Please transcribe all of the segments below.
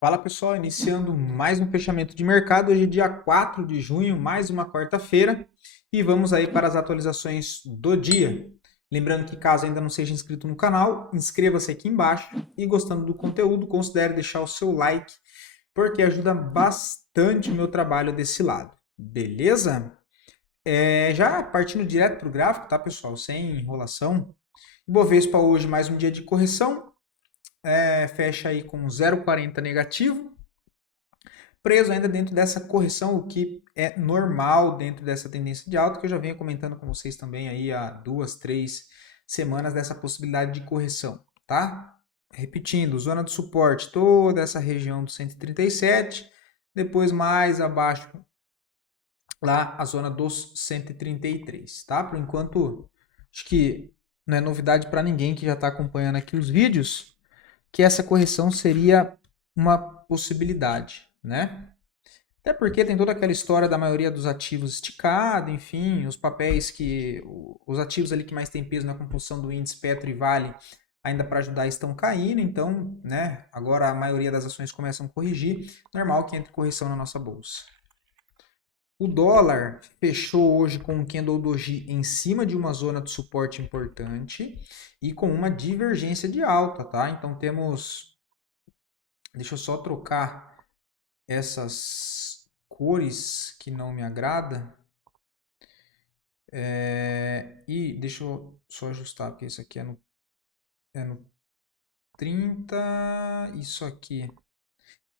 Fala pessoal, iniciando mais um fechamento de mercado. Hoje é dia 4 de junho, mais uma quarta-feira, e vamos aí para as atualizações do dia. Lembrando que caso ainda não seja inscrito no canal, inscreva-se aqui embaixo e gostando do conteúdo, considere deixar o seu like, porque ajuda bastante o meu trabalho desse lado. Beleza? Já partindo direto para o gráfico, tá pessoal? Sem enrolação. Ibovespa hoje mais um dia de correção, fecha aí com 0,40 negativo, preso ainda dentro dessa correção, o que é normal dentro dessa tendência de alta, que eu já venho comentando com vocês também aí há 2, 3 semanas dessa possibilidade de correção, tá? Repetindo, zona de suporte, toda essa região do 137, depois mais abaixo lá a zona dos 133, tá? Por enquanto, acho que não é novidade para ninguém que já está acompanhando aqui os vídeos, que essa correção seria uma possibilidade, né? Até porque tem toda aquela história da maioria dos ativos esticado, enfim, os papéis que. Os ativos ali que mais têm peso na composição do índice Petro e Vale, ainda para ajudar, estão caindo, então, né, agora a maioria das ações começam a corrigir. Normal que entre correção na nossa bolsa. O dólar fechou hoje com um candle doji em cima de uma zona de suporte importante e com uma divergência de alta, tá? Então temos. Deixa eu só trocar essas cores que não me agrada. E deixa eu só ajustar, porque isso aqui é no 30. Isso aqui.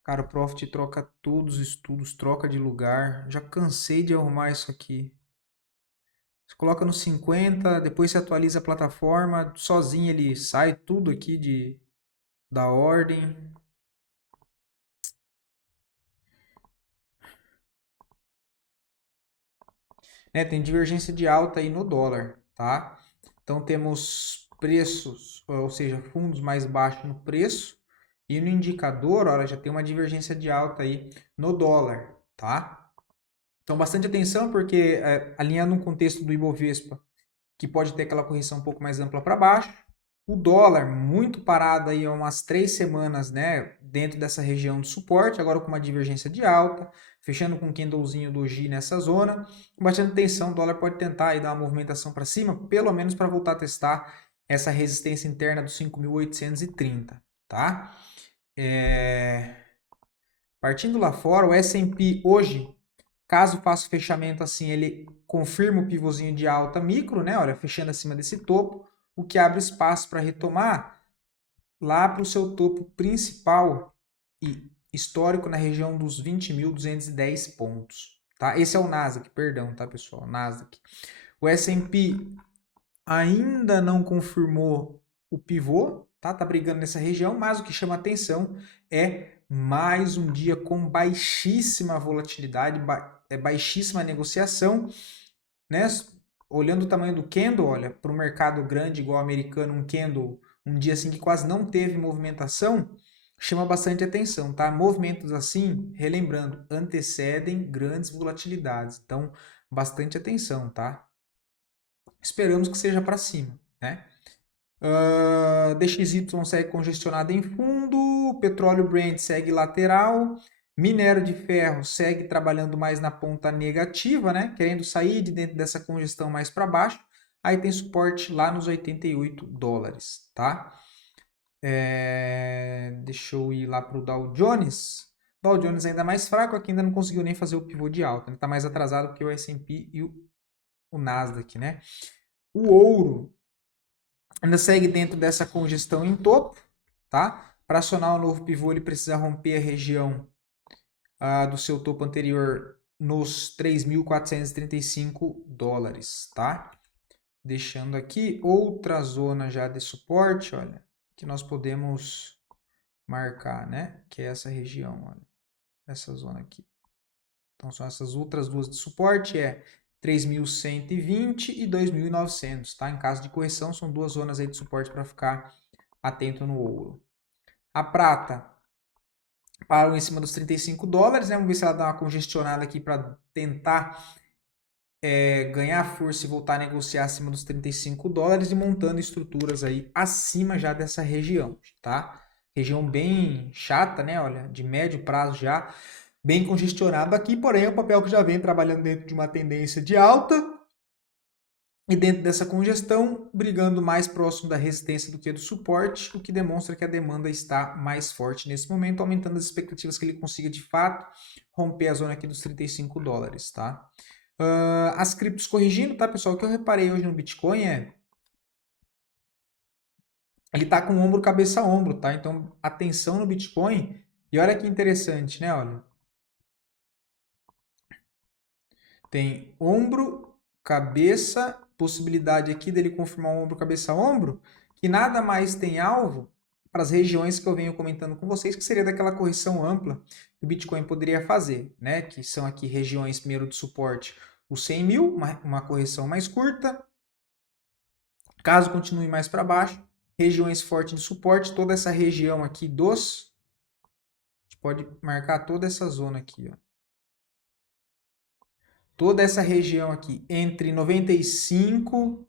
Cara, o Profit troca todos os estudos, troca de lugar. Já cansei de arrumar isso aqui. Você coloca no 50, depois você atualiza a plataforma, sozinho ele sai tudo aqui da ordem. Tem divergência de alta aí no dólar, tá? Então temos preços, ou seja, fundos mais baixos no preço e no indicador, olha, já tem uma divergência de alta aí no dólar, tá? Então bastante atenção porque alinhando um contexto do Ibovespa, que pode ter aquela correção um pouco mais ampla para baixo, o dólar muito parado aí há umas 3 semanas, né, dentro dessa região de suporte, agora com uma divergência de alta, fechando com um candlezinho doji nessa zona, com bastante tensão, o dólar pode tentar aí dar uma movimentação para cima, pelo menos para voltar a testar essa resistência interna dos 5.830, tá? Partindo lá fora, o S&P hoje, caso faça o fechamento assim, ele confirma o pivôzinho de alta micro, né? Olha, fechando acima desse topo, o que abre espaço para retomar lá para o seu topo principal e histórico na região dos 20.210 pontos, tá? Esse é o Nasdaq, perdão, tá, pessoal? Nasdaq. O S&P ainda não confirmou o pivô, tá? Tá brigando nessa região, mas o que chama atenção é mais um dia com baixíssima volatilidade, baixíssima negociação, né? Olhando o tamanho do candle, olha, para o mercado grande igual o americano, um candle, um dia assim que quase não teve movimentação, chama bastante atenção, tá? Movimentos assim, relembrando, antecedem grandes volatilidades, então bastante atenção, tá? Esperamos que seja para cima, né? DXY segue congestionado em fundo, petróleo Brent segue lateral, minério de ferro segue trabalhando mais na ponta negativa, né? Querendo sair de dentro dessa congestão mais para baixo. Aí tem suporte lá nos 88 dólares, tá? Deixa eu ir lá para o Dow Jones. Dow Jones ainda mais fraco, aqui ainda não conseguiu nem fazer o pivô de alta. Ele está mais atrasado que o S&P e o Nasdaq, né? O ouro ainda segue dentro dessa congestão em topo, tá? Para acionar o novo pivô, ele precisa romper a região do seu topo anterior nos 3.435 dólares, tá? Deixando aqui outra zona já de suporte, olha, que nós podemos marcar, né? Que é essa região, olha, essa zona aqui. Então são essas outras duas de suporte, 3.120 e 2.900, tá? Em caso de correção, são duas zonas aí de suporte para ficar atento no ouro. A prata parou em cima dos 35 dólares, né? Vamos ver se ela dá uma congestionada aqui para tentar ganhar força e voltar a negociar acima dos 35 dólares e montando estruturas aí acima já dessa região, tá? região bem chata, né? Olha, de médio prazo já, bem congestionado aqui, porém é um papel que já vem trabalhando dentro de uma tendência de alta e dentro dessa congestão, brigando mais próximo da resistência do que do suporte, o que demonstra que a demanda está mais forte nesse momento, aumentando as expectativas que ele consiga de fato romper a zona aqui dos 35 dólares, tá? As criptos corrigindo, tá, pessoal? O que eu reparei hoje no Bitcoin ele tá com ombro, cabeça, ombro, tá? Então, atenção no Bitcoin. E olha que interessante, né? Olha. Tem ombro, cabeça, possibilidade aqui dele confirmar um ombro, cabeça, ombro, que nada mais tem alvo para as regiões que eu venho comentando com vocês, que seria daquela correção ampla que o Bitcoin poderia fazer, né? Que são aqui regiões, primeiro de suporte, os 100 mil, uma correção mais curta. Caso continue mais para baixo, regiões fortes de suporte, toda essa região aqui dos... A gente pode marcar toda essa zona aqui, ó. Toda essa região aqui, entre 95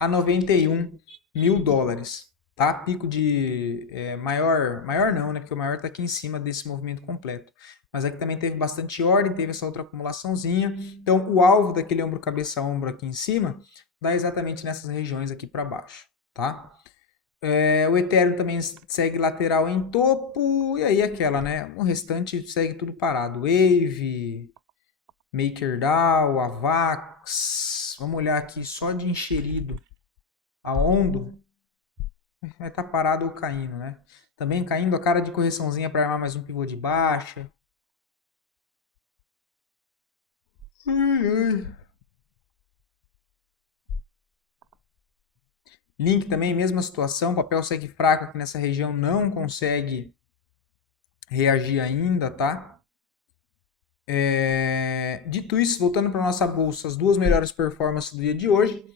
a 91 mil dólares, tá? Pico de maior não, né? Porque o maior está aqui em cima desse movimento completo. Mas aqui também teve bastante ordem, teve essa outra acumulaçãozinha. Então, o alvo daquele ombro, cabeça, ombro aqui em cima, dá exatamente nessas regiões aqui para baixo, tá? O Ethereum também segue lateral em topo, e aí aquela, né? O restante segue tudo parado. Wave, MakerDAO, Avax. Vamos olhar aqui só de encherido. A Ondo vai estar parado ou caindo, né? Também caindo a cara de correçãozinha para armar mais um pivô de baixa. Link também, mesma situação. O papel segue fraco aqui nessa região, não consegue reagir ainda, tá? Dito isso, voltando para nossa bolsa, as duas melhores performances do dia de hoje.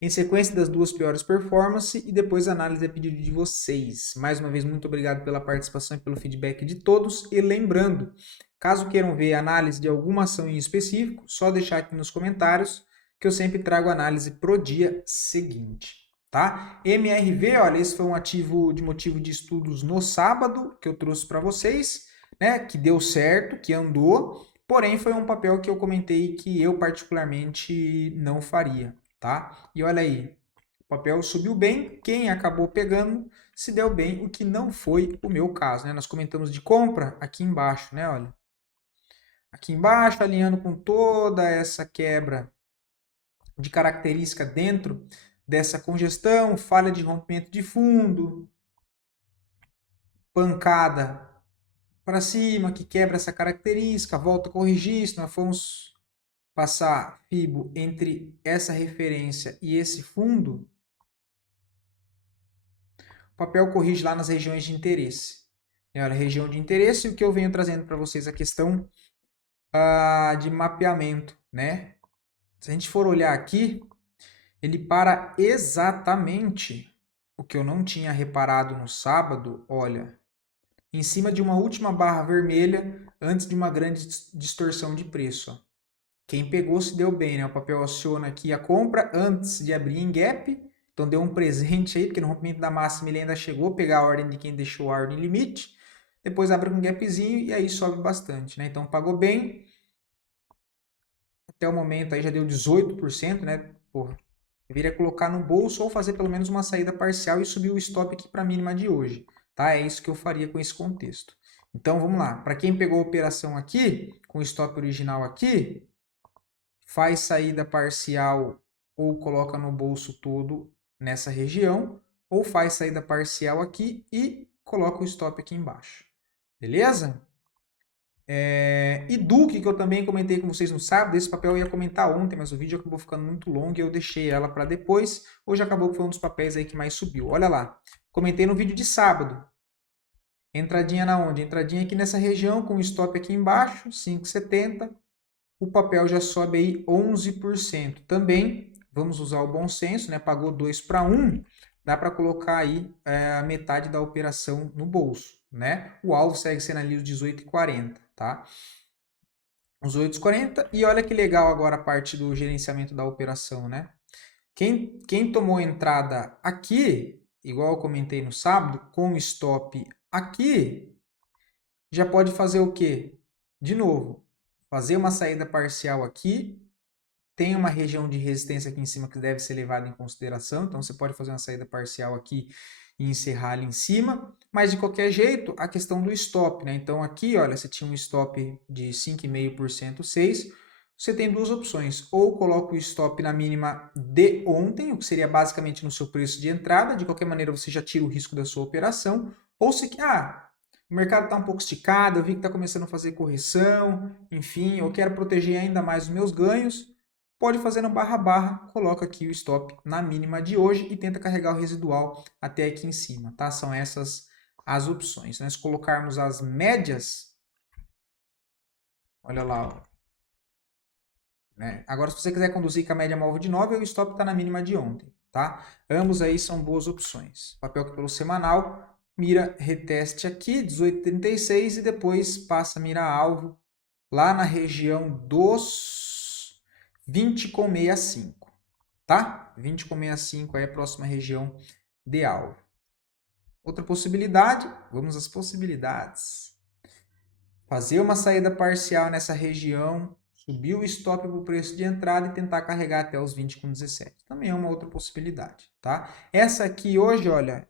Em sequência das duas piores performances e depois a análise a pedido de vocês. Mais uma vez, muito obrigado pela participação e pelo feedback de todos. E lembrando, caso queiram ver a análise de alguma ação em específico, só deixar aqui nos comentários que eu sempre trago análise pro dia seguinte. Tá? MRV, olha, esse foi um ativo de motivo de estudos no sábado que eu trouxe para vocês, né? Que deu certo, que andou, porém foi um papel que eu comentei que eu particularmente não faria. Tá? E olha aí, o papel subiu bem, quem acabou pegando se deu bem, o que não foi o meu caso, né? Nós comentamos de compra aqui embaixo, né? Olha, aqui embaixo, alinhando com toda essa quebra de característica dentro dessa congestão, falha de rompimento de fundo, pancada para cima, que quebra essa característica, volta a corrigir, se nós fomos passar FIBO entre essa referência e esse fundo, o papel corrige lá nas regiões de interesse. Olha, região de interesse, o que eu venho trazendo para vocês a questão de mapeamento, né? Se a gente for olhar aqui, ele para exatamente o que eu não tinha reparado no sábado, olha, em cima de uma última barra vermelha antes de uma grande distorção de preço. Ó. Quem pegou se deu bem, né? O papel aciona aqui a compra antes de abrir em gap, então deu um presente aí, porque no rompimento da máxima ele ainda chegou a pegar a ordem de quem deixou a ordem limite, depois abre com um gapzinho e aí sobe bastante, né? Então pagou bem, até o momento aí já deu 18%, né? Porra, deveria colocar no bolso ou fazer pelo menos uma saída parcial e subir o stop aqui para a mínima de hoje, tá? É isso que eu faria com esse contexto. Então vamos lá, para quem pegou a operação aqui, com o stop original aqui, faz saída parcial ou coloca no bolso todo nessa região, ou faz saída parcial aqui e coloca o stop aqui embaixo. Beleza? E Duque, que eu também comentei com vocês no sábado, esse papel eu ia comentar ontem, mas o vídeo acabou ficando muito longo e eu deixei ela para depois. Hoje acabou que foi um dos papéis aí que mais subiu. Olha lá, comentei no vídeo de sábado. Entradinha na onde? Entradinha aqui nessa região, com o stop aqui embaixo, 5,70. O papel já sobe aí 11%. Também, vamos usar o bom senso, né? Pagou 2 para 1, dá para colocar aí a metade da operação no bolso, né? O alvo segue sendo ali os 18,40, tá? Os 8,40. E olha que legal agora a parte do gerenciamento da operação, né? Quem tomou entrada aqui, igual eu comentei no sábado, com o stop Aqui já pode fazer o quê? De novo, fazer uma saída parcial aqui. Tem uma região de resistência aqui em cima que deve ser levada em consideração. Então, você pode fazer uma saída parcial aqui e encerrar ali em cima. Mas, de qualquer jeito, a questão do stop, né? Então, aqui, olha, você tinha um stop de 5,5%, 6%. Você tem duas opções. Ou coloca o stop na mínima de ontem, o que seria basicamente no seu preço de entrada. De qualquer maneira, você já tira o risco da sua operação. Ou se... o mercado está um pouco esticado, eu vi que está começando a fazer correção. Enfim, eu quero proteger ainda mais os meus ganhos. Pode fazer no barra, coloca aqui o stop na mínima de hoje e tenta carregar o residual até aqui em cima, tá? São essas as opções. Se colocarmos as médias, olha lá, ó, né? Agora, se você quiser conduzir com a média móvel de 9, o stop está na mínima de ontem, tá? Ambos aí são boas opções. Papel que pelo semanal, mira reteste aqui, 18,36 e depois passa a mira alvo lá na região dos 20,65, tá? 20,65 é a próxima região de alvo. Outra possibilidade, vamos às possibilidades. Fazer uma saída parcial nessa região, subir o stop para o preço de entrada e tentar carregar até os 20,17. Também é uma outra possibilidade, tá? Essa aqui hoje, olha,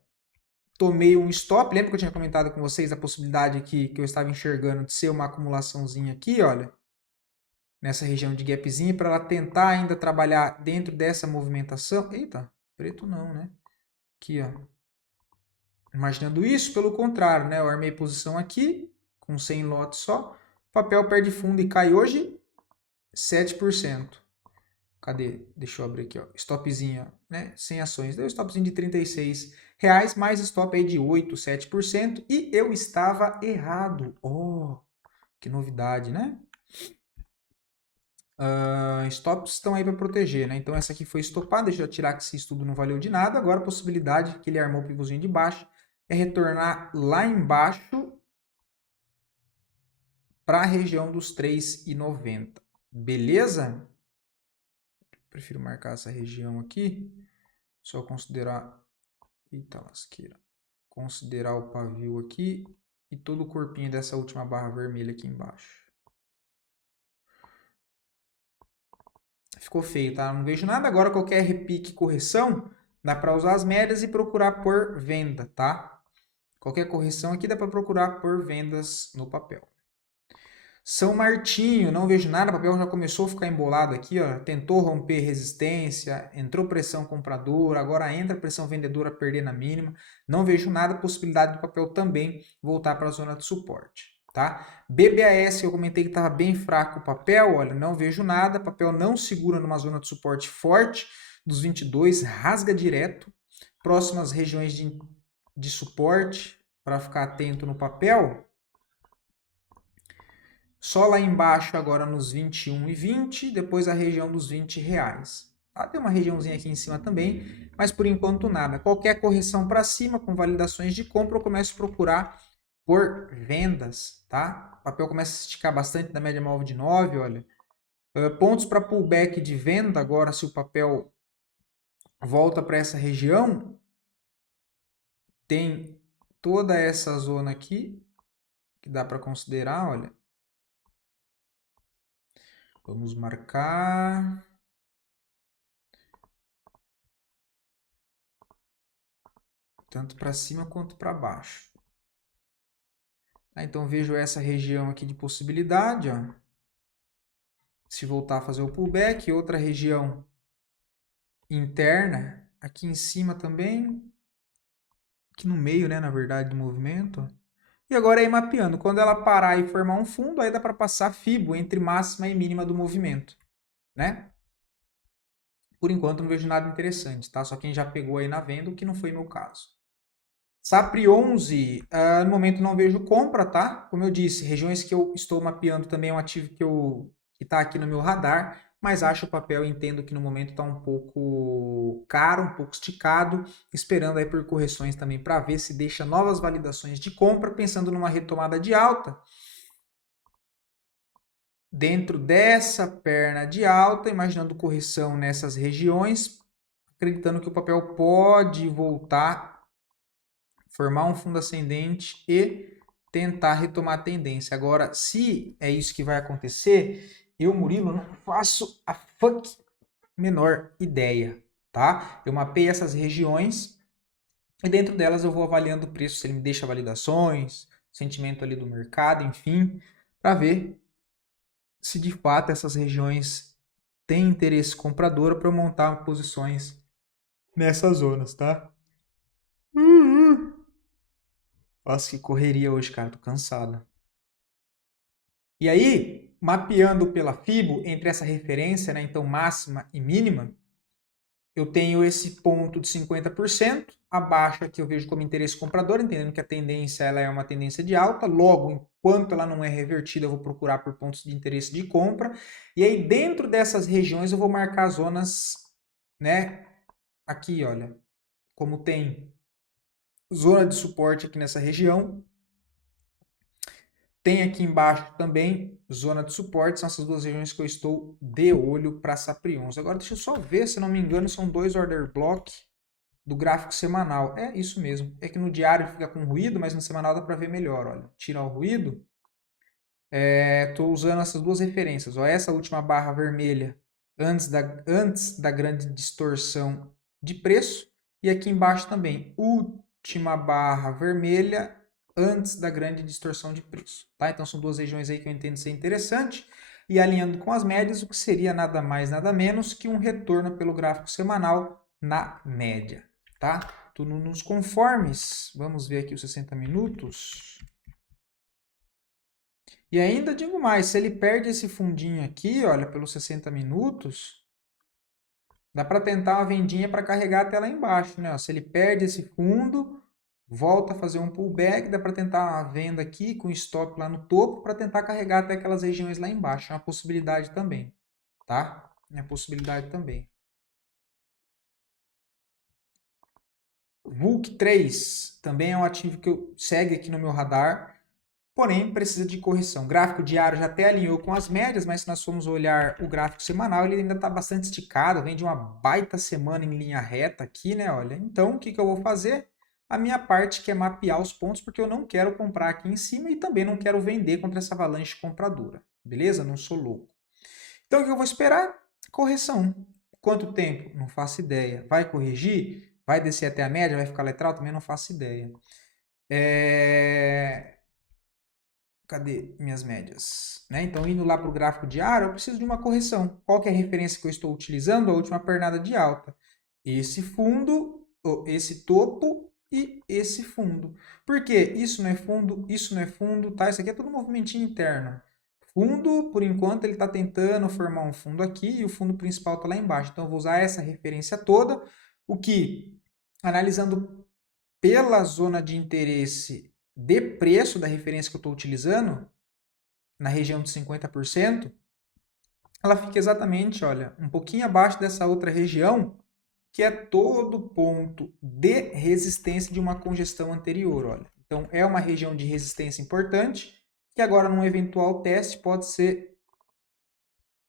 tomei um stop. Lembra que eu tinha comentado com vocês a possibilidade aqui que eu estava enxergando de ser uma acumulaçãozinha aqui, olha, nessa região de gapzinha, para ela tentar ainda trabalhar dentro dessa movimentação. Eita, preto não, né? Aqui, ó. Imaginando isso, pelo contrário, né? Eu armei posição aqui, com 100 lotes só. O papel perde fundo e cai hoje 7%. Cadê? Deixa eu abrir aqui, ó. Stopzinho, né? 100 ações. Deu stopzinho de R$36, mais stop aí de 8, 7%. E eu estava errado. Oh, que novidade, né? Stops estão aí para proteger, né? Então essa aqui foi estopada, deixa eu tirar que esse estudo não valeu de nada. Agora a possibilidade que ele armou o pivôzinho de baixo é retornar lá embaixo para a região dos 3,90. Beleza? Prefiro marcar essa região aqui. Só considerar... Eita lasqueira. Considerar o pavio aqui e todo o corpinho dessa última barra vermelha aqui embaixo. Ficou feio, tá? Não vejo nada. Agora qualquer repique, correção, dá para usar as médias e procurar por venda, tá? Qualquer correção aqui dá para procurar por vendas no papel. São Martinho, não vejo nada, o papel já começou a ficar embolado aqui, ó. Tentou romper resistência, entrou pressão compradora, agora entra pressão vendedora a perder na mínima. Não vejo nada, possibilidade do papel também voltar para a zona de suporte, tá? BBAS, eu comentei que estava bem fraco o papel, olha, não vejo nada, o papel não segura numa zona de suporte forte dos 22, rasga direto. Próximas regiões de suporte, para ficar atento no papel... Só lá embaixo agora nos 21,20, depois a região dos R$20. Tá? Tem uma regiãozinha aqui em cima também, mas por enquanto nada. Qualquer correção para cima com validações de compra, eu começo a procurar por vendas, tá? O papel começa a esticar bastante da média móvel de 9, olha. Pontos para pullback de venda agora, se o papel volta para essa região, tem toda essa zona aqui, que dá para considerar, olha. Vamos marcar. Tanto para cima quanto para baixo. Então, vejo essa região aqui de possibilidade. Ó. Se voltar a fazer o pullback, outra região interna, aqui em cima também. Aqui no meio, né, na verdade, do movimento. Ó. E agora aí mapeando. Quando ela parar e formar um fundo, aí dá para passar FIBO entre máxima e mínima do movimento. Né? Por enquanto, não vejo nada interessante. Tá? Só quem já pegou aí na venda, o que não foi meu caso. SAPRI 11, no momento não vejo compra, tá? Como eu disse, regiões que eu estou mapeando também é um ativo que está aqui no meu radar, mas acho o papel e entendo que no momento está um pouco caro, um pouco esticado, esperando aí por correções também para ver se deixa novas validações de compra, pensando numa retomada de alta. Dentro dessa perna de alta, imaginando correção nessas regiões, acreditando que o papel pode voltar formar um fundo ascendente e tentar retomar a tendência. Agora, se é isso que vai acontecer, eu, Murilo, não faço a menor ideia, tá? Eu mapeei essas regiões e dentro delas eu vou avaliando o preço, se ele me deixa validações, sentimento ali do mercado, enfim, para ver se de fato essas regiões têm interesse comprador para eu montar posições nessas zonas, tá? Nossa, que correria hoje, cara, tô cansado. E aí, mapeando pela FIBO entre essa referência, né, então máxima e mínima, eu tenho esse ponto de 50%, a baixa que eu vejo como interesse comprador, entendendo que a tendência ela é uma tendência de alta, logo, enquanto ela não é revertida, eu vou procurar por pontos de interesse de compra, e aí dentro dessas regiões eu vou marcar zonas, né, aqui, olha, como tem zona de suporte aqui nessa região, tem aqui embaixo também zona de suporte, são essas duas regiões que eu estou de olho para Saprions. Agora deixa eu só ver, se não me engano, são 2 order block do gráfico semanal. É isso mesmo. É que no diário fica com ruído, mas no semanal dá para ver melhor. Olha, tirar o ruído. Estou usando essas duas referências. Ó, essa última barra vermelha antes da grande distorção de preço. E aqui embaixo também, última barra vermelha antes da grande distorção de preço. Tá? Então são duas regiões aí que eu entendo ser interessante. E alinhando com as médias, o que seria nada mais, nada menos que um retorno pelo gráfico semanal na média. Tá? Tudo nos conformes. Vamos ver aqui os 60 minutos. E ainda digo mais, se ele perde esse fundinho aqui, olha, pelos 60 minutos, dá para tentar uma vendinha para carregar até lá embaixo, né? Ó, se ele perde esse fundo, volta a fazer um pullback, dá para tentar uma venda aqui com stop lá no topo para tentar carregar até aquelas regiões lá embaixo. É uma possibilidade também, tá? É uma possibilidade também. VUC 3 também é um ativo que segue aqui no meu radar, porém precisa de correção. O gráfico diário já até alinhou com as médias, mas se nós formos olhar o gráfico semanal, ele ainda está bastante esticado, vem de uma baita semana em linha reta aqui, né? Olha, então o que eu vou fazer? A minha parte que é mapear os pontos, porque eu não quero comprar aqui em cima e também não quero vender contra essa avalanche compradora, beleza? Não sou louco. Então o que eu vou esperar? Correção. Quanto tempo? Não faço ideia. Vai corrigir? Vai descer até a média? Vai ficar lateral? Também não faço ideia. Cadê minhas médias? Né? Então, indo lá para o gráfico diário, eu preciso de uma correção. Qual que é a referência que eu estou utilizando? A última pernada de alta. Esse fundo, esse topo e esse fundo. Por quê? Isso não é fundo, isso não é fundo, tá? Isso aqui é tudo movimentinho interno. Fundo, por enquanto, ele está tentando formar um fundo aqui e o fundo principal está lá embaixo. Então, eu vou usar essa referência toda, o que, analisando pela zona de interesse de preço da referência que eu estou utilizando, na região de 50%, ela fica exatamente, olha, um pouquinho abaixo dessa outra região, que é todo ponto de resistência de uma congestão anterior, olha. Então, é uma região de resistência importante, que agora, num eventual teste, pode ser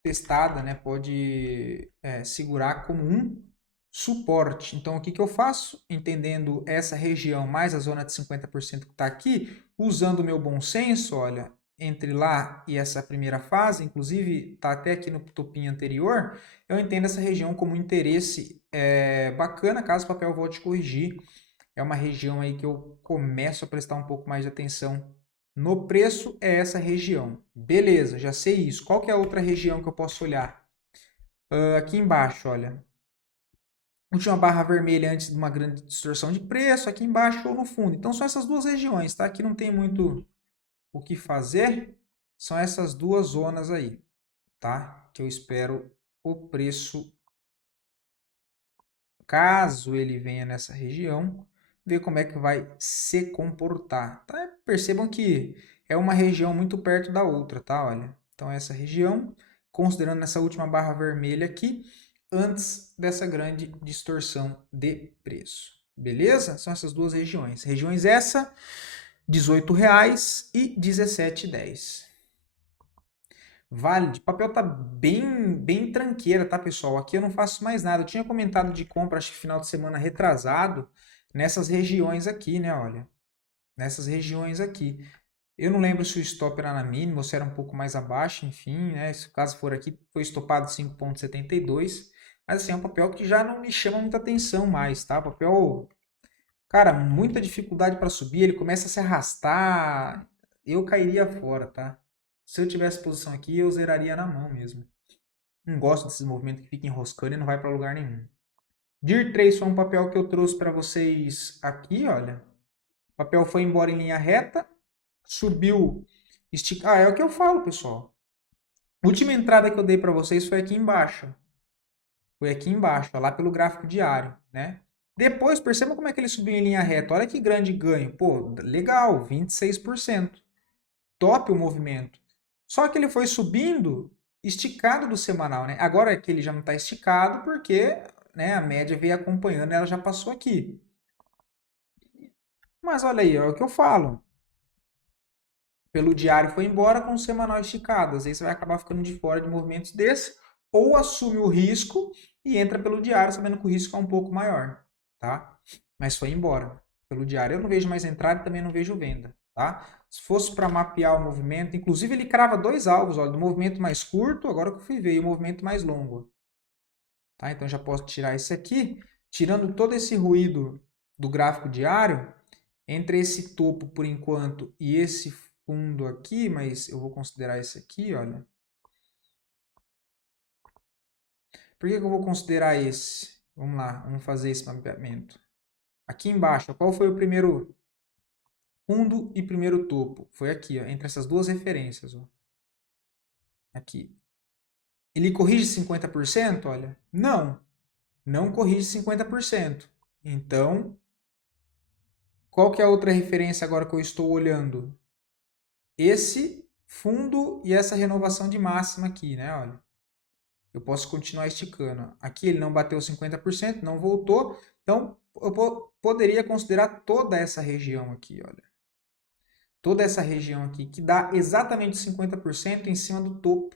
testada, né? Pode segurar como um suporte. Então, o que eu faço? Entendendo essa região mais a zona de 50% que está aqui, usando o meu bom senso, olha, entre lá e essa primeira fase, inclusive está até aqui no topinho anterior, eu entendo essa região como um interesse bacana, caso o papel volte a corrigir. É uma região aí que eu começo a prestar um pouco mais de atenção no preço, é essa região. Beleza, já sei isso. Qual que é a outra região que eu posso olhar? Aqui embaixo, olha. Última barra vermelha antes de uma grande distorção de preço, aqui embaixo ou no fundo. Então são essas duas regiões, tá? Aqui não tem muito o que fazer, são essas duas zonas aí, tá? Que eu espero o preço, caso ele venha nessa região, ver como é que vai se comportar, tá? Percebam que é uma região muito perto da outra, tá? Olha, então essa região, considerando essa última barra vermelha aqui, antes dessa grande distorção de preço. Beleza? São essas duas regiões. Regiões essa, R$ 18,00 e R$ 17,10. Vale, de papel tá bem tranqueira, tá, pessoal? Aqui eu não faço mais nada. Eu tinha comentado de compra, acho que final de semana retrasado, nessas regiões aqui, né? Olha, nessas regiões aqui. Eu não lembro se o stop era na mínima ou se era um pouco mais abaixo, enfim, né? Se o caso for aqui, foi estopado 5,72. Mas assim, é um papel que já não me chama muita atenção mais, tá? Papel, cara, muita dificuldade para subir, ele começa a se arrastar. Eu cairia fora, tá? Se eu tivesse posição aqui, eu zeraria na mão mesmo. Não gosto desses movimentos que fica enroscando e não vai para lugar nenhum. DIR 3 foi um papel que eu trouxe para vocês aqui, olha. O papel foi embora em linha reta, subiu, estica... Ah, é o que eu falo, pessoal. A última entrada que eu dei para vocês foi aqui embaixo. Foi aqui embaixo, lá pelo gráfico diário, né? Depois, perceba como é que ele subiu em linha reta. Olha que grande ganho. Pô, legal, 26%. Top o movimento. Só que ele foi subindo esticado do semanal, né? Agora é que ele já não está esticado porque, né, a média veio acompanhando, ela já passou aqui. Mas olha aí, é o que eu falo. Pelo diário foi embora com o semanal esticado. Às vezes você vai acabar ficando de fora de movimentos desse, ou assume o risco e entra pelo diário, sabendo que o risco é um pouco maior, tá? Mas foi embora. Pelo diário eu não vejo mais entrada e também não vejo venda, tá? Se fosse para mapear o movimento, inclusive ele crava dois alvos, olha, do movimento mais curto, agora que eu fui ver, e o movimento mais longo. Tá? Então já posso tirar esse aqui, tirando todo esse ruído do gráfico diário, entre esse topo por enquanto e esse fundo aqui, mas eu vou considerar esse aqui, olha. Por que eu vou considerar esse? Vamos lá, vamos fazer esse mapeamento. Aqui embaixo, qual foi o primeiro fundo e primeiro topo? Foi aqui, ó, entre essas duas referências. Ó. Aqui. Ele corrige 50%? Olha, não. Não corrige 50%. Então, qual que é a outra referência agora que eu estou olhando? Esse fundo e essa renovação de máxima aqui, né? Olha. Eu posso continuar esticando. Aqui ele não bateu 50%, não voltou. Então, eu poderia considerar toda essa região aqui, olha. Toda essa região aqui, que dá exatamente 50% em cima do topo.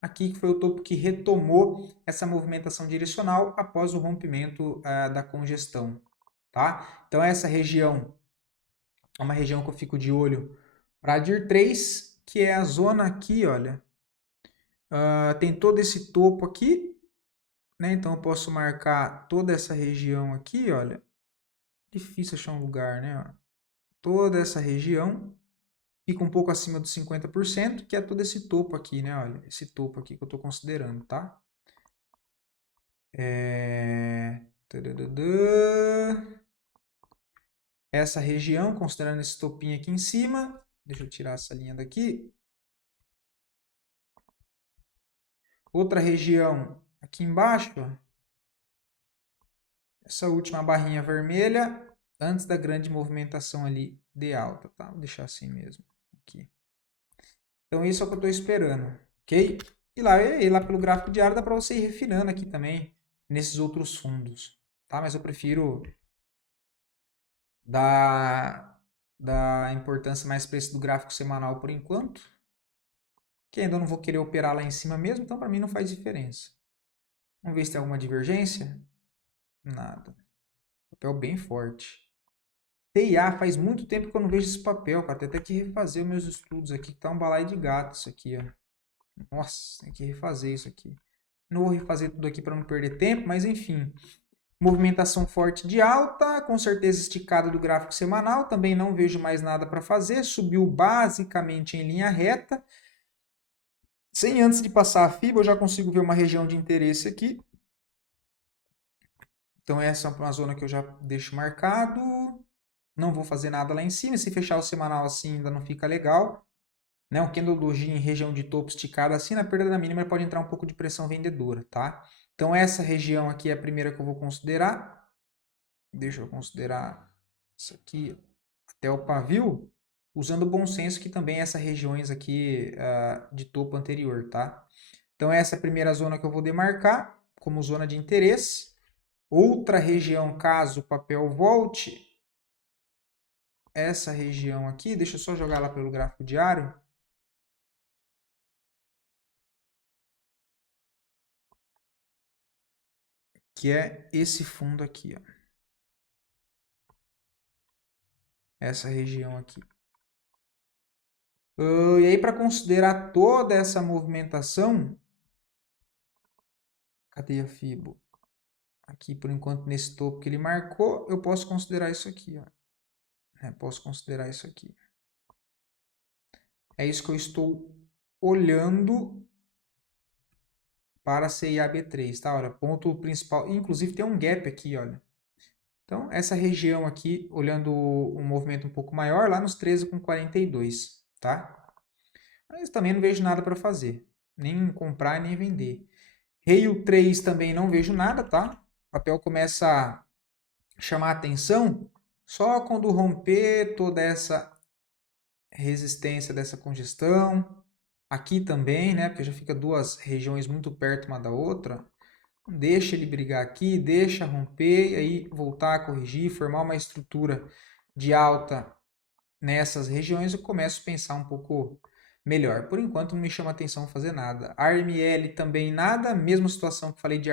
Aqui que foi o topo que retomou essa movimentação direcional após o rompimento da congestão. Tá? Então, essa região é uma região que eu fico de olho para a DIR 3, que é a zona aqui, olha. Tem todo esse topo aqui, né? Então eu posso marcar toda essa região aqui, olha. Difícil achar um lugar, né? Toda essa região fica um pouco acima dos 50%, que é todo esse topo aqui, né? Olha, esse topo aqui que eu estou considerando, tá? Essa região, considerando esse topinho aqui em cima, deixa eu tirar essa linha daqui. Outra região aqui embaixo, essa última barrinha vermelha, antes da grande movimentação ali de alta, tá? Vou deixar assim mesmo, aqui. Então, isso é o que eu estou esperando, ok? E lá pelo gráfico diário dá para você ir refinando aqui também, nesses outros fundos, tá? Mas eu prefiro dar importância mais para esse do gráfico semanal por enquanto, que ainda não vou querer operar lá em cima mesmo, então para mim não faz diferença. Vamos ver se tem alguma divergência. Nada. Papel bem forte. TIA, faz muito tempo que eu não vejo esse papel, cara. Tem até que refazer os meus estudos aqui, que tá um balaio de gato isso aqui, ó. Nossa, tem que refazer isso aqui. Não vou refazer tudo aqui para não perder tempo, mas enfim. Movimentação forte de alta, com certeza esticada do gráfico semanal. Também não vejo mais nada para fazer. Subiu basicamente em linha reta. Sem antes de passar a FIBA, eu já consigo ver uma região de interesse aqui. Então essa é uma zona que eu já deixo marcado. Não vou fazer nada lá em cima. Se fechar o semanal assim ainda não fica legal. Né? Um candle doji em região de topo esticada assim, na perda da mínima pode entrar um pouco de pressão vendedora, tá? Então essa região aqui é a primeira que eu vou considerar. Deixa eu considerar isso aqui até o pavio, usando o bom senso que também é essas regiões aqui de topo anterior, tá? Então essa é a primeira zona que eu vou demarcar como zona de interesse. Outra região, caso o papel volte, essa região aqui, deixa eu só jogar lá pelo gráfico diário. Que é esse fundo aqui, ó. essa região aqui. E aí, para considerar toda essa movimentação, cadê a Fibo? Aqui, por enquanto, nesse topo que ele marcou, eu posso considerar isso aqui, ó. Posso considerar isso aqui. É isso que eu estou olhando para CIAB3, tá? Olha, ponto principal. Inclusive tem um gap aqui, olha. Então, essa região aqui, olhando um movimento um pouco maior, lá nos 13,42, tá? Mas também não vejo nada para fazer. Nem comprar, nem vender. Rail 3 também não vejo nada, tá? O papel começa a chamar atenção só quando romper toda essa resistência dessa congestão. Aqui também, né? Porque já fica duas regiões muito perto uma da outra. Deixa ele brigar aqui, deixa romper, aí voltar a corrigir, formar uma estrutura de alta nessas regiões, eu começo a pensar um pouco melhor. Por enquanto não me chama atenção fazer nada. ARML também nada, mesma situação que falei de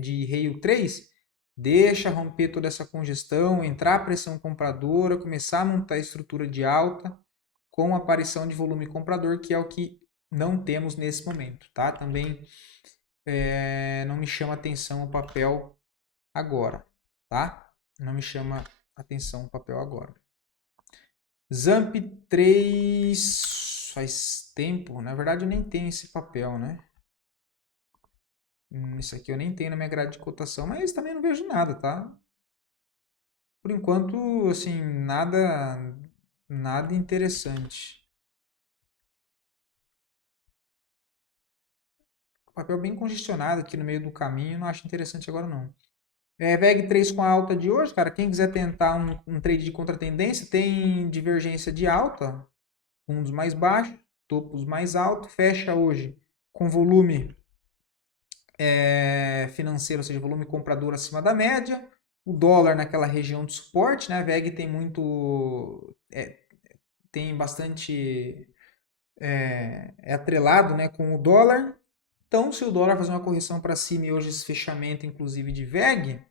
de Rail 3, deixa romper toda essa congestão, entrar a pressão compradora, começar a montar a estrutura de alta com a aparição de volume comprador, que é o que não temos nesse momento, tá? Também não me chama atenção o papel agora, tá? Não me chama atenção o papel agora. Zamp 3 faz tempo, na verdade eu nem tenho esse papel, né? Isso aqui eu nem tenho na minha grade de cotação, mas também não vejo nada, tá? Por enquanto, assim, nada interessante. Papel bem congestionado aqui no meio do caminho, não acho interessante agora não. VEG 3 com a alta de hoje, cara, quem quiser tentar um trade de contratendência, tem divergência de alta, fundos mais baixos, topos mais altos, fecha hoje com volume financeiro, ou seja, volume comprador acima da média, o dólar naquela região de suporte, né? A VEG tem tem bastante atrelado, né, com o dólar. Então, se o dólar fazer uma correção para cima e hoje esse fechamento, inclusive de VEG,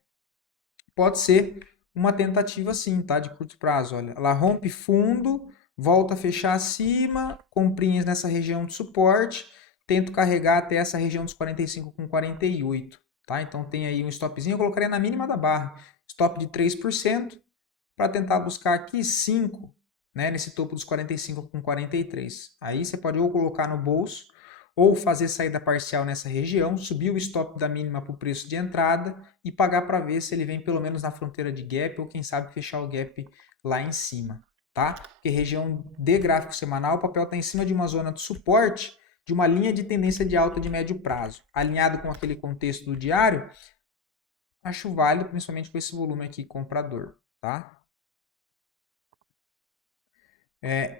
pode ser uma tentativa sim, tá? De curto prazo. Olha, ela rompe fundo, volta a fechar acima, comprinhas nessa região de suporte, tento carregar até essa região dos 45 com 48, tá? Então tem aí um stopzinho, eu colocaria na mínima da barra, stop de 3%, para tentar buscar aqui 5, né, nesse topo dos 45 com 43. Aí você pode ou colocar no bolso, ou fazer saída parcial nessa região, subir o stop da mínima para o preço de entrada e pagar para ver se ele vem pelo menos na fronteira de gap ou quem sabe fechar o gap lá em cima, tá? Porque região de gráfico semanal, o papel está em cima de uma zona de suporte de uma linha de tendência de alta de médio prazo. Alinhado com aquele contexto do diário, acho válido, principalmente com esse volume aqui comprador, tá?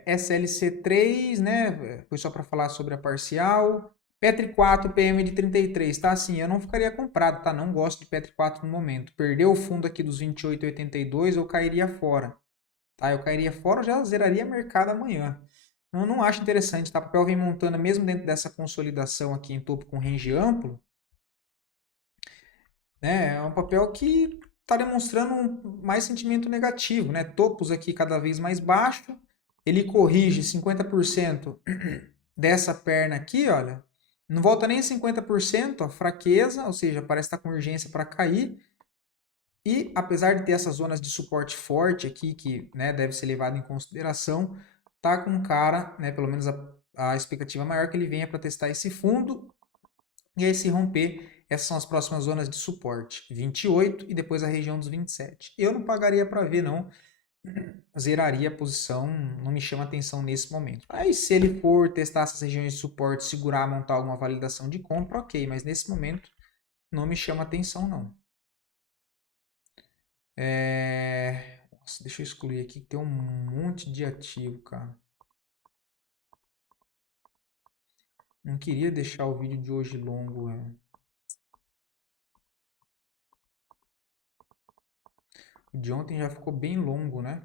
SLC3, né? Foi só para falar sobre a parcial. Petri 4, PM de 33, tá? Assim, eu não ficaria comprado, tá? Não gosto de Petri 4 no momento. Perdeu o fundo aqui dos 28,82, eu cairia fora. Tá? Eu cairia fora, eu já zeraria mercado amanhã. Não acho interessante, tá? O papel vem montando, mesmo dentro dessa consolidação aqui em topo com range amplo, né? É um papel que está demonstrando mais sentimento negativo, né? Topos aqui cada vez mais baixo, ele corrige 50% dessa perna aqui, olha, não volta nem 50%, a fraqueza, ou seja, parece estar com urgência para cair. E apesar de ter essas zonas de suporte forte aqui, que, né, deve ser levado em consideração, tá com cara, né, pelo menos a expectativa maior que ele venha para testar esse fundo e aí se romper, essas são as próximas zonas de suporte, 28 e depois a região dos 27. Eu não pagaria para ver, não. Zeraria a posição, não me chama atenção nesse momento. Aí se ele for testar essas regiões de suporte, segurar, montar alguma validação de compra, ok, mas nesse momento não me chama atenção não. Nossa, deixa eu excluir aqui que tem um monte de ativo, cara. Não queria deixar o vídeo de hoje longo, velho. O de ontem já ficou bem longo, né?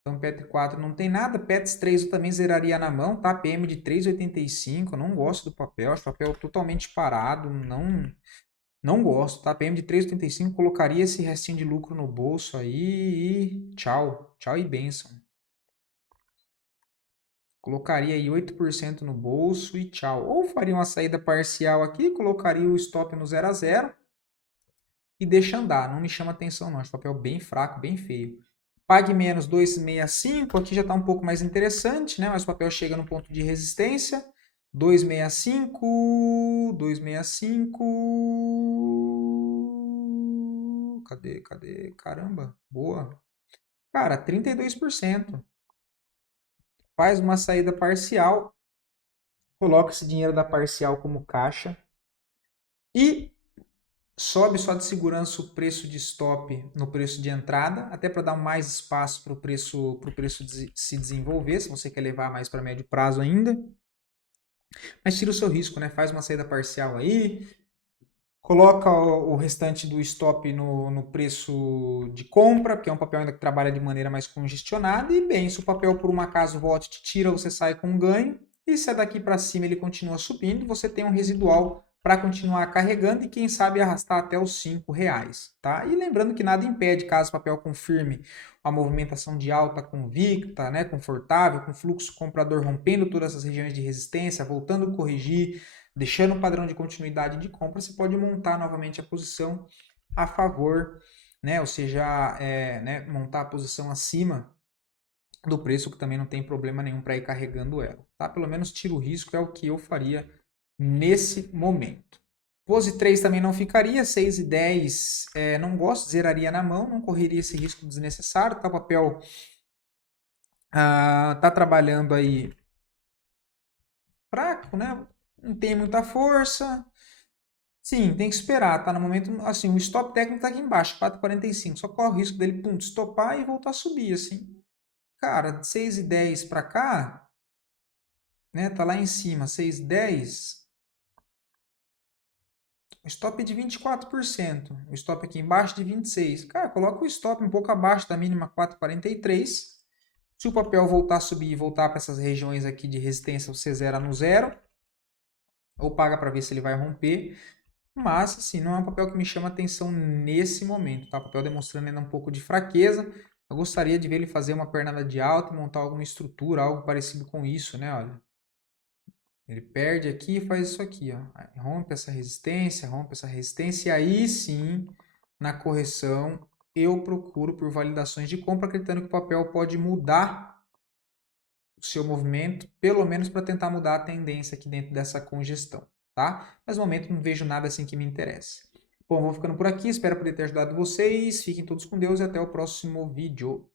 Então, PET 4 não tem nada. PETs 3 eu também zeraria na mão, tá? PM de 3,85. Eu não gosto do papel. Acho o papel totalmente parado. Não, Não gosto, tá? PM de 3,85, colocaria esse restinho de lucro no bolso aí e tchau. Tchau e bênção. Colocaria aí 8% no bolso e tchau. Ou faria uma saída parcial aqui, colocaria o stop no 0 a 0 e deixa andar. Não me chama atenção não, esse papel bem fraco, bem feio. Pague menos 2,65, aqui já está um pouco mais interessante, né? Mas o papel chega no ponto de resistência. 2,65, 2,65. Cadê? Caramba, boa. Cara, 32%. Faz uma saída parcial, coloca esse dinheiro da parcial como caixa e sobe só de segurança o preço de stop no preço de entrada, até para dar mais espaço para o preço se desenvolver, se você quer levar mais para médio prazo ainda. Mas tira o seu risco, né? Faz uma saída parcial aí, coloca o restante do stop no preço de compra, porque é um papel ainda que trabalha de maneira mais congestionada, e bem, se o papel por um acaso volte te tira, você sai com um ganho, e se é daqui para cima ele continua subindo, você tem um residual para continuar carregando e quem sabe arrastar até os R$5, tá? E lembrando que nada impede, caso o papel confirme uma movimentação de alta convicta, né, confortável, com fluxo comprador rompendo todas essas regiões de resistência, voltando a corrigir, deixando o padrão de continuidade de compra, você pode montar novamente a posição a favor, né? Ou seja, né, montar a posição acima do preço, que também não tem problema nenhum para ir carregando ela. Tá? Pelo menos tira o risco, é o que eu faria nesse momento. Pose 3 também não ficaria, 6 e 10 não gosto, zeraria na mão, não correria esse risco desnecessário. Tá, o papel tá trabalhando aí fraco, né? Não tem muita força. Sim, tem que esperar, tá? No momento, assim, o stop técnico tá aqui embaixo, 4,45. Só corre o risco dele, pum, estopar e voltar a subir, assim. Cara, de 6,10 para cá, né? Tá lá em cima, 6,10. O stop é de 24%. O stop aqui embaixo de 26%. Cara, coloca o stop um pouco abaixo da mínima 4,43. Se o papel voltar a subir e voltar para essas regiões aqui de resistência, você zera no zero. Ou paga para ver se ele vai romper. Mas, assim, não é um papel que me chama atenção nesse momento, tá? O papel demonstrando ainda um pouco de fraqueza. Eu gostaria de ver ele fazer uma pernada de alta, montar alguma estrutura, algo parecido com isso, né? Olha, ele perde aqui e faz isso aqui, ó. Rompe essa resistência, e aí sim, na correção, eu procuro por validações de compra, acreditando que o papel pode mudar o seu movimento, pelo menos para tentar mudar a tendência aqui dentro dessa congestão, tá? Mas no momento não vejo nada assim que me interesse. Bom, vou ficando por aqui, espero poder ter ajudado vocês. Fiquem todos com Deus e até o próximo vídeo.